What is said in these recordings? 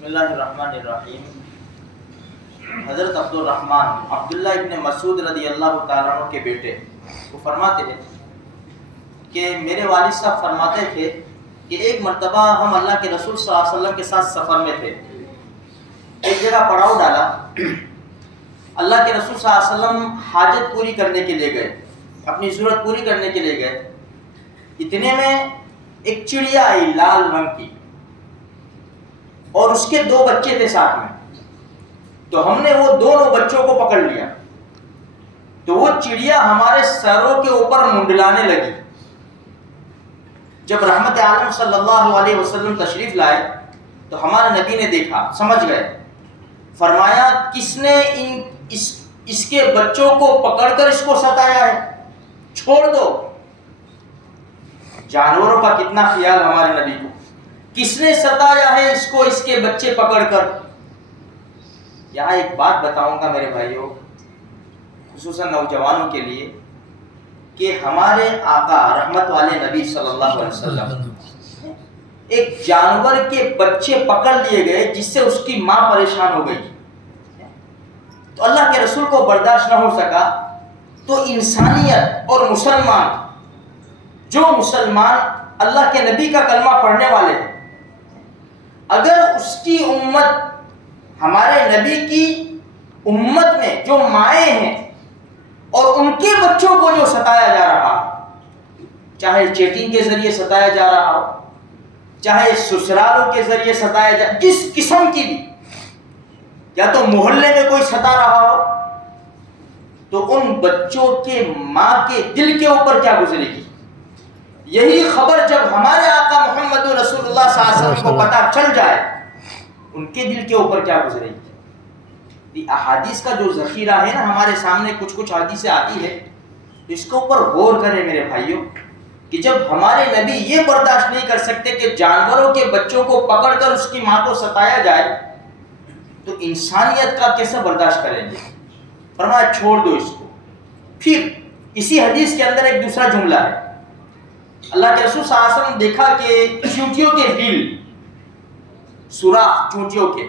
بسم اللہ الرحمن الرحیم۔ حضرت عبداللہ ابن مسعود رضی اللہ تعالیٰ عنہ کے بیٹے وہ فرماتے ہیں کہ میرے والد صاحب فرماتے تھے کہ ایک مرتبہ ہم اللہ کے رسول صلی اللہ علیہ وسلم کے ساتھ سفر میں تھے، ایک جگہ پڑاؤ ڈالا، اللہ کے رسول صلی اللہ علیہ وسلم حاجت پوری کرنے کے لیے گئے، اپنی ضرورت پوری کرنے کے لیے گئے، اتنے میں ایک چڑیا آئی لال رنگ کی اور اس کے 2 بچے تھے ساتھ میں، تو ہم نے وہ دونوں بچوں کو پکڑ لیا، تو وہ چڑیا ہمارے سروں کے اوپر منڈلانے لگی۔ جب رحمت عالم صلی اللہ علیہ وسلم تشریف لائے تو ہمارے نبی نے دیکھا، سمجھ گئے، فرمایا کس نے اس کے بچوں کو پکڑ کر اس کو ستایا ہے، چھوڑ دو۔ جانوروں کا کتنا خیال ہمارے نبی کو، کس نے ستایا ہے اس کو، اس کے بچے پکڑ کر۔ یہاں ایک بات بتاؤں گا میرے بھائیوں، خصوصاً نوجوانوں کے لیے، کہ ہمارے آقا رحمت والے نبی صلی اللہ علیہ وسلم ایک جانور کے بچے پکڑ لیے گئے جس سے اس کی ماں پریشان ہو گئی، تو اللہ کے رسول کو برداشت نہ ہو سکا، تو انسانیت اور جو مسلمان اللہ کے نبی کا کلمہ پڑھنے والے ہیں، اگر اس کی امت ہمارے نبی کی امت میں جو مائیں ہیں اور ان کے بچوں کو جو ستایا جا رہا، چاہے چیٹنگ کے ذریعے ستایا جا رہا ہو، چاہے سسرالوں کے ذریعے ستایا جا، جس قسم کی بھی، یا تو محلے میں کوئی ستا رہا ہو، تو ان بچوں کے ماں کے دل کے اوپر کیا گزرے گی؟ یہی خبر جب ہمارے آقا محمد رسول اللہ صلی اللہ علیہ وسلم کو پتہ چل جائے، ان کے دل کے اوپر کیا گزرے گی؟ احادیث کا جو ذخیرہ ہے نا، ہمارے سامنے کچھ حدیثیں آتی ہے، تو اس کے اوپر غور کریں میرے بھائیوں، کہ جب ہمارے نبی یہ برداشت نہیں کر سکتے کہ جانوروں کے بچوں کو پکڑ کر اس کی ماں کو ستایا جائے، تو انسانیت کا کیسے برداشت کریں گے؟ فرمایا چھوڑ دو اس کو۔ پھر اسی حدیث کے اندر ایک دوسرا جملہ ہے، اللہ کے رسول صلی اللہ علیہ وسلم دیکھا کہ چونٹیوں کے دل، سوراخ چونٹیوں کے،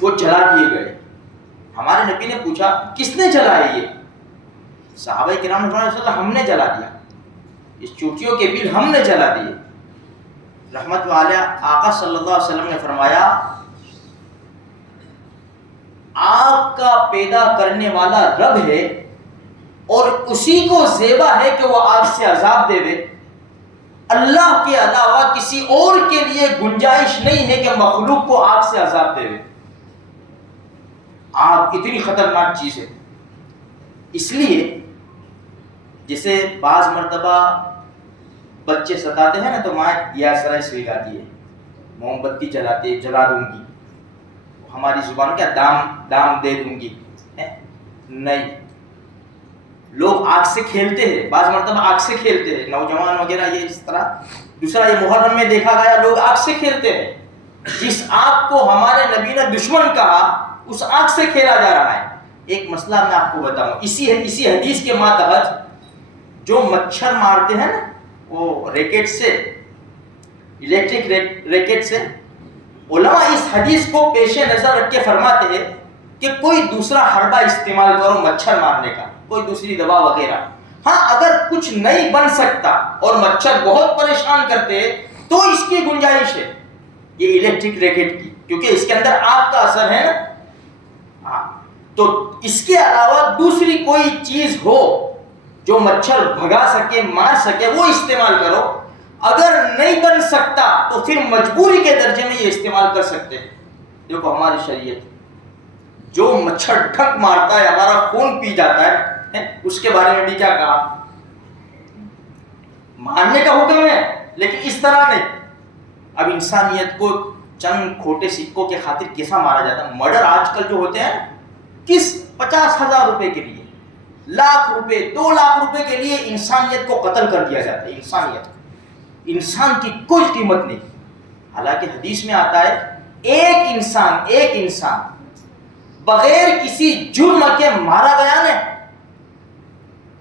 وہ جلا دیے گئے۔ ہمارے نبی نے پوچھا کس نے جلائے یہ؟ صحابہ کرام نے فرمایا رسول اللہ ہم نے جلا دیا، اس چونٹیوں کے بل ہم نے جلا دیے۔ رحمت والے آقا صلی اللہ علیہ وسلم نے فرمایا آگ کا پیدا کرنے والا رب ہے اور اسی کو زیبا ہے کہ وہ آگ سے عذاب دے دے، اللہ کے علاوہ کسی اور کے لیے گنجائش نہیں ہے کہ مخلوق کو آگ سے عذاب دے دے۔ آگ اتنی خطرناک چیز ہے، اس لیے جسے بعض مرتبہ بچے ستاتے ہیں نا، تو ماں یا سرائے سوئی گاتی ہے، موم بتی جلاتے، جلا دوں گی، ہماری زبان کیا دام دے دوں گی، نہیں، لوگ آگ سے کھیلتے ہیں، بعض مرتبہ آگ سے کھیلتے ہیں، نوجوان وغیرہ یہ اس طرح۔ دوسرا یہ محرم میں دیکھا گیا لوگ آگ سے کھیلتے ہیں، جس آگ کو ہمارے نبی نے دشمن کہا اس آگ سے کھیلا جا رہا ہے۔ ایک مسئلہ میں آپ کو بتاؤں، اسی حدیث کے ماتحت جو مچھر مارتے ہیں نا، وہ ریکٹ سے، الیکٹرک ریکٹ سے، علماء اس حدیث کو پیش نظر رکھ کے فرماتے ہیں کہ کوئی دوسرا حربہ استعمال کرو مچھر مارنے کا، کوئی دوسری دوا وغیرہ۔ ہاں اگر کچھ نہیں بن سکتا اور مچھر بہت پریشان کرتے تو اس کی گنجائش ہے یہ الیکٹرک ریکٹ کی، کیونکہ اس کے اندر آگ کا اثر ہے نا۔ تو اس کے علاوہ دوسری کوئی چیز ہو جو مچھر بھگا سکے، مار سکے، وہ استعمال کرو۔ اگر نہیں بن سکتا تو پھر مجبوری کے درجے میں یہ استعمال کر سکتے ہیں۔ دیکھو ہماری شریعت جو مچھر ڈھک مارتا ہے، ہمارا خون پی جاتا ہے، اس کے بارے میں بھی کیا کہا؟ مارنے کا حکم ہے، لیکن اس طرح نہیں۔ اب انسانیت کو چند کھوٹے سکوں کے خاطر کیسا مارا جاتا ہے؟ مرڈر آج کل جو ہوتے ہیں کس 50,000 روپے کے لیے، لاکھ روپے، 2 لاکھ روپے کے لیے انسانیت کو قتل کر دیا جاتا ہے۔ انسانیت، انسان کی کوئی قیمت نہیں۔ حالانکہ حدیث میں آتا ہے ایک انسان بغیر کسی جرم کے مارا گیا نا،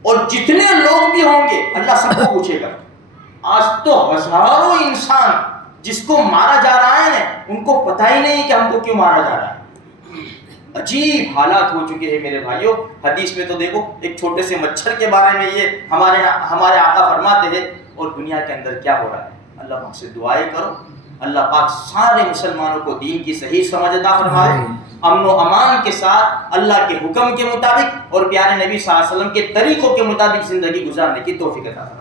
اور جتنے لوگ بھی ہوں گے اللہ سب کو پوچھے گا۔ آج تو ہزاروں انسان جس کو مارا جا رہا ہے نا ان کو پتہ ہی نہیں کہ ہم کو کیوں مارا جا رہا ہے. عجیب حالات ہو چکے ہیں میرے بھائیوں. حدیث میں تو دیکھو ایک چھوٹے سے مچھر کے بارے میں یہ ہمارے آقا فرماتے ہیں, اور دنیا کے اندر کیا ہو رہا ہے. اللہ پاک سے دعائیں کرو, اللہ پاک سارے مسلمانوں کو دین کی صحیح سمجھ عطا فرمائے, امن و امان کے ساتھ اللہ کے حکم کے مطابق اور پیارے نبی صلی اللہ علیہ وسلم کے طریقوں کے مطابق زندگی گزارنے کی توفیق عطا فرمائے.